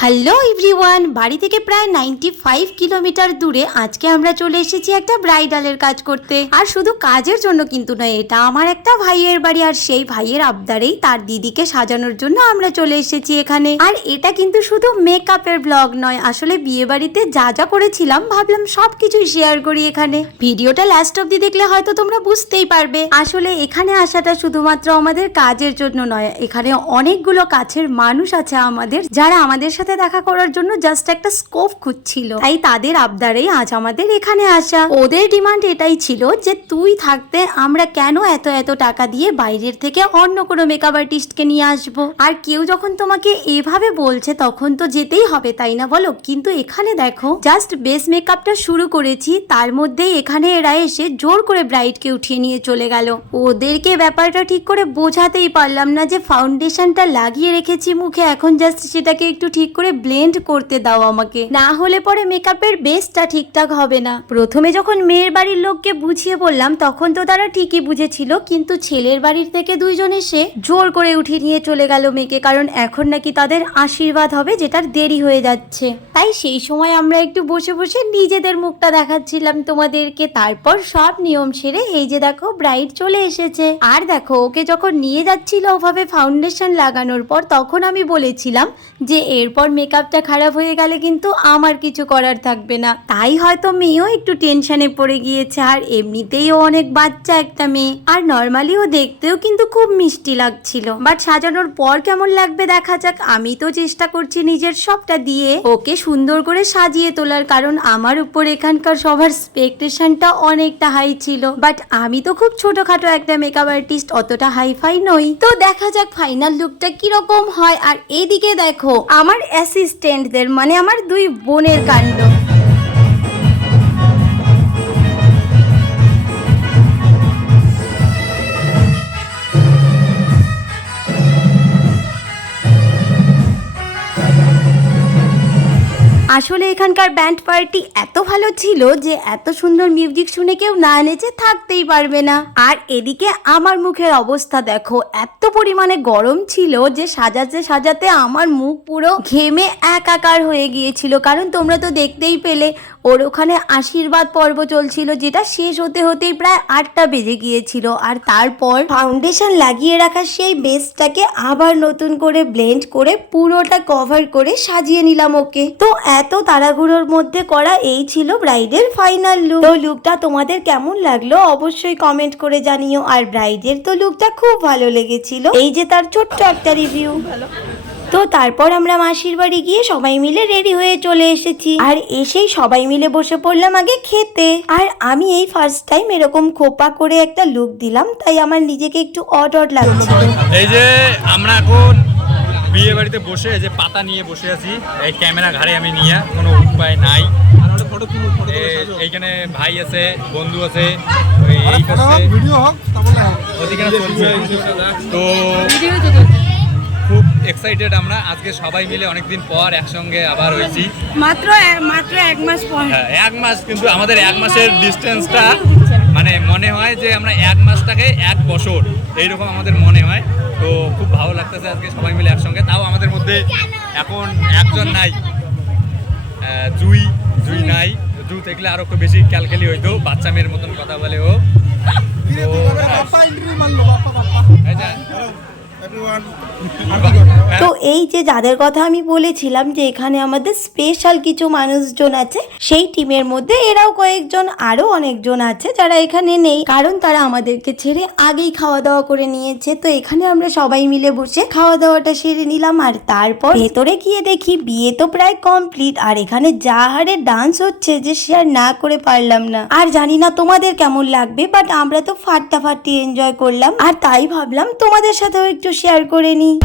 Hello everyone বাড়ি থেকে প্রায় নাইনটি ফাইভ কিলোমিটার দূরে আজকে আমরা চলে এসেছি একটা ব্রাইডালের কাজ করতে। আর শুধু কাজের জন্য কিন্তু নয়, এটা আমার একটা ভাইয়ের বাড়ি। আর সেই ভাইয়ের আবদারেই তার দিদিকে সাজানোর জন্য আমরা চলে এসেছি এখানে। আর এটা কিন্তু শুধু মেকআপের ব্লগ নয়, আসলে বিয়ে বাড়িতে যা যা করেছিলাম, ভাবলাম সব সবকিছুই শেয়ার করি এখানে। ভিডিওটা লাস্ট অব্দি দেখলে হয়তো তোমরা বুঝতেই পারবে। আসলে এখানে আসাটা শুধুমাত্র আমাদের কাজের জন্য নয়, এখানে অনেকগুলো কাছের মানুষ আছে আমাদের, যারা আমাদের সাথে দেখা করার জন্য জাস্ট একটা স্কোপ খুঁজছিল। তাই তাদের আবদারেই আজ আমাদের এখানে আসা। ওদের ডিমান্ড এটাই ছিল যে তুই থাকতে আমরা কেন এত এত টাকা দিয়ে বাইরের থেকে অন্য কোনো মেকআপ আর্টিস্টকে নিয়ে আসব? আর কেউ যখন তোমাকে এভাবে বলছে তখন তো যেতেই হবে, তাই না বলো? কিন্তু এখানে দেখো জাস্ট বেস মেকআপটা শুরু করেছি, তার মধ্যেই এখানে এরা এসে জোর করে ব্রাইডকে উঠিয়ে নিয়ে চলে গেল। ওদেরকে ব্যাপারটা ঠিক করে বোঝাতেই পারলাম না যে ফাউন্ডেশনটা লাগিয়ে রেখেছি মুখে, এখন জাস্ট সেটাকে একটু ঠিক করে ব্লেন্ড করতে দাও আমাকে। না হলে পরে মেকআপের বেসটা ঠিকঠাক হবে না। প্রথমে যখন মেয়ের বাড়ির লোককে বুঝিয়ে বললাম, তখন তো তারা ঠিকই বুঝেছিল, কিন্তু ছেলের বাড়ির থেকে দুইজন এসে জোর করে উঠিয়ে নিয়ে চলে গেল মেয়েকে, কারণ এখন নাকি তাদের আশীর্বাদ হবে, যেটার দেরি হয়ে যাচ্ছে। তাই সেই সময় আমরা একটু বসে বসে নিজেদের মুখটা দেখাচ্ছিলাম তোমাদেরকে। তারপর সব নিয়ম সেরে এই যে দেখো ব্রাইড চলে এসেছে। আর দেখো, ওকে যখন নিয়ে যাচ্ছিল ওভাবে ফাউন্ডেশন লাগানোর পর, তখন আমি বলেছিলাম যে এরপর মেকআপটা খারাপ হয়ে গেলে কিন্তু আমার কিছু করার থাকবে না। তাই হয়তো মেয়েও একটু টেনশনে পড়ে গিয়েছে আর এমনিতেই ও অনেক বাচ্চা একটা মেয়ে। আর নর্মালি ও দেখতেও কিন্তু খুব মিষ্টি লাগছিল। বাট সাজানোর পর কেমন লাগবে দেখা যাক। আমি তো চেষ্টা করছি নিজের সবটা দিয়ে ওকে সুন্দর করে সাজিয়ে তোলার কারণ আমার উপর এখানকার সবার এক্সপেকটেশনটা অনেকটা হাই ছিল। বাট আমি তো খুব ছোটখাটো একটা মেকআপ আর্টিস্ট অতটা হাই ফাই নই। তো দেখা যাক ফাইনাল লুকটা কীরকম হয়। আর এইদিকে দেখো, আমার অ্যাসিস্ট্যান্টদের মানে আমার দুই বোনের কাণ্ড। আসলে এখানকার ব্যান্ড পার্টি এত ভালো ছিল যে এত সুন্দর মিউজিক শুনে কেউ না নেচে থাকতেই পারবে না। আর এদিকে আমার মুখের অবস্থা দেখো, এত পরিমাণে গরম ছিল যে সাজাতে সাজাতে আমার মুখ পুরো ঘেমে একাকার হয়ে গিয়েছিল। কারণ তোমরা তো দেখতেই পেলে, ওর ওখানে আশীর্বাদ পর্ব চলছিল, যেটা শেষ হতে হতেই প্রায় আটটা বেজে গিয়েছিল। আর তারপর ফাউন্ডেশন লাগিয়ে রাখা সেই বেসটাকে আবার নতুন করে ব্লেন্ড করে পুরোটা কভার করে সাজিয়ে নিলাম ওকে। তো এত তাড়াহুড়োর মধ্যে করা এই ছিল ব্রাইডের ফাইনাল লুক। তো লুকটা তোমাদের কেমন লাগল অবশ্যই কমেন্ট করে জানিও। আর ব্রাইডের তো লুকটা খুব ভালো লেগেছিল। এই যে তার ছোট্ট একটা রিভিউ তো তারপর আমরা মাসির বাড়ি গিয়ে সবাই মিলে রেডি হয়ে চলে এসেছি। আর এসেই সবাই মিলে বসে পড়লাম আগে খেতে। আর আমি এই ফার্স্ট টাইম এরকম খোপা করে একটা লুক দিলাম, তাই আমার নিজেকে একটু অড অড লাগছিল এই যে আমরা এখন বিয়ে বাড়িতে বসে যে পাতা নিয়ে বসে আছি এই ক্যামেরা ঘাড়ে আমি নিয়ে কোনো উপায় নাই। এইখানে ভাই আছে বন্ধু আছে তো খুব এক্সাইটেড আমরা। আজকে সবাই মিলে অনেকদিন পর একসঙ্গে আবার হয়েছি। মাত্র মাত্র এক মাস পর। হ্যাঁ, এক মাস কিন্তু আমাদের এক মাসের ডিস্টেন্সটা মানে মনে হয় যে আমরা এক মাসটাকে এক বছর এইরকম আমাদের মনে হয়। তো খুব ভালো লাগতেছে আজকে সবাই মিলে একসঙ্গে। তাও আমাদের মধ্যে এখন একজন নাই। জুই জুই নাই। জুই দেখলে আরও একটু বেশি ক্যালকেলি হইতো বাচ্চা মেয়ের মতন কথা বলে ও। তো এই যে যাদের কথা আমি বলেছিলাম যে এখানে আমাদের স্পেশাল কিছু মানুষজন আছে, সেই টিমের মধ্যে এরাও কয়েকজন, আরও অনেকজন আছে যারা এখানে নেই। কারণ তারা আমাদেরকে ছেড়ে আগেই খাওয়া দাওয়া করে নিয়েছে। তো এখানে আমরা সবাই মিলে বসে খাওয়া দাওয়াটা সেরে নিলাম আর তারপর ভেতরে গিয়ে দেখি বিয়ে তো প্রায় কমপ্লিট আর এখানে যা হারে ডান্স হচ্ছে যে শেয়ার না করে পারলাম না। আর জানি না তোমাদের কেমন লাগবে বাট আমরা তো ফাটাফাটি এনজয় করলাম। আর তাই ভাবলাম তোমাদের সাথেও একটু শেয়ার করে নিই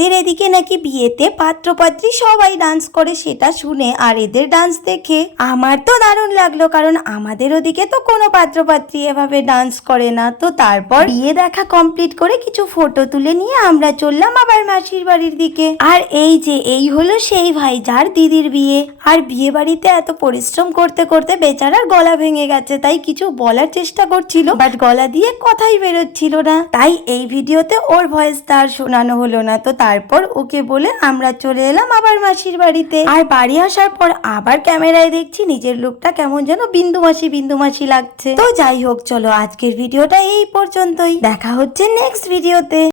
এদের এদিকে নাকি বিয়েতে পাত্রপাত্রী সবাই ডান্স করে সেটা শুনে আর এদের ডান্স দেখে আমার তো দারুণ লাগল, কারণ আমাদের ওদিকে তো কোনো পাত্রপাত্রী এভাবে ডান্স করে না। তো তারপর বিয়ে দেখা কমপ্লিট করে কিছু ফটো তুলে নিয়ে আমরা চললাম আবার মাসির বাড়ির দিকে। আর এই যে, এই হলো সেই ভাই যার দিদির বিয়ে। আর বিয়ে বাড়িতে এত পরিশ্রম করতে করতে বেচারার গলা ভেঙে গেছে, তাই কিছু বলার চেষ্টা করছিল বাট গলা দিয়ে কথাই বেরোচ্ছিল না। তাই এই ভিডিওতে ওর ভয়েস তার শোনানো হলো না। তো তারপর ওকে বলে আমরা চলে এলাম আবার মাসির বাড়িতে। আর বাড়ি আসার পর আবার ক্যামেরায় দেখছি নিজের লুকটা কেমন যেন বিন্দু মাসি বিন্দু মাসি লাগছে। তো যাই হোক, চলো আজকের ভিডিওটা এই পর্যন্তই। দেখা হচ্ছে নেক্সট ভিডিওতে